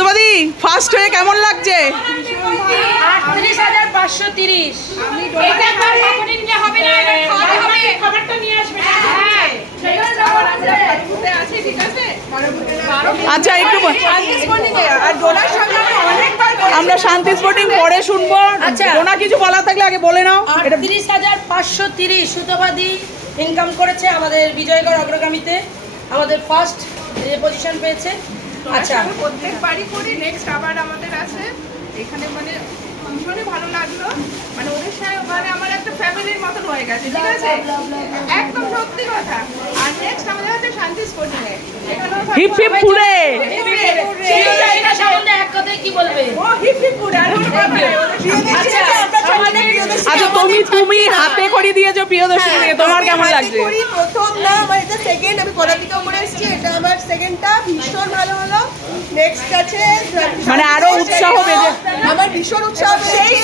সুতপাদি first হয়ে কেমন লাগছে? 38,530। আচ্ছা একটু আমরা শান্তি স্পোর্টিং পরে শুনবো। আচ্ছা ওনা কিছু বলা থাকলে আগে বলে নাও। 38,530 সুতপাদি ইনকাম করেছে আমাদের বিজয়গড় অগ্রগামীতে, আমাদের ফার্স্ট পজিশন পেয়েছে। আচ্ছা প্রত্যেকবারই করি, নেক্সট আবার আমাদের আছে এখানে, মানে ভীষণই ভালো লাগলো, মানে ওদের সাথে মানে আমার একটা ফ্যামিলির মতন হয়ে গেছে, ঠিক আছে, একদম সত্যি কথা। আর নেক্সট আমাদের হচ্ছে শান্তি স্পোর্টিং এ, হিপ হিপ পুরে এটা সম্বন্ধে এক কথায় কি বলবে? ও হিপ হিপ পুরে আর কোনো কথা নেই। আচ্ছা তুমি হাতে করে দিয়েছো প্রিয়দর্শনীকে, তোমার কেমন লাগছে? প্রথম না আমার এটা সেকেন্ড, আমি পদাতিকাও করে এসেছি, এটা আমার সেকেন্ডটা, ভীষণ ভালো হলো। নেক্সট আছে মানে আরো উৎসাহ বেজে আমার ভীষণ উৎসাহ সেই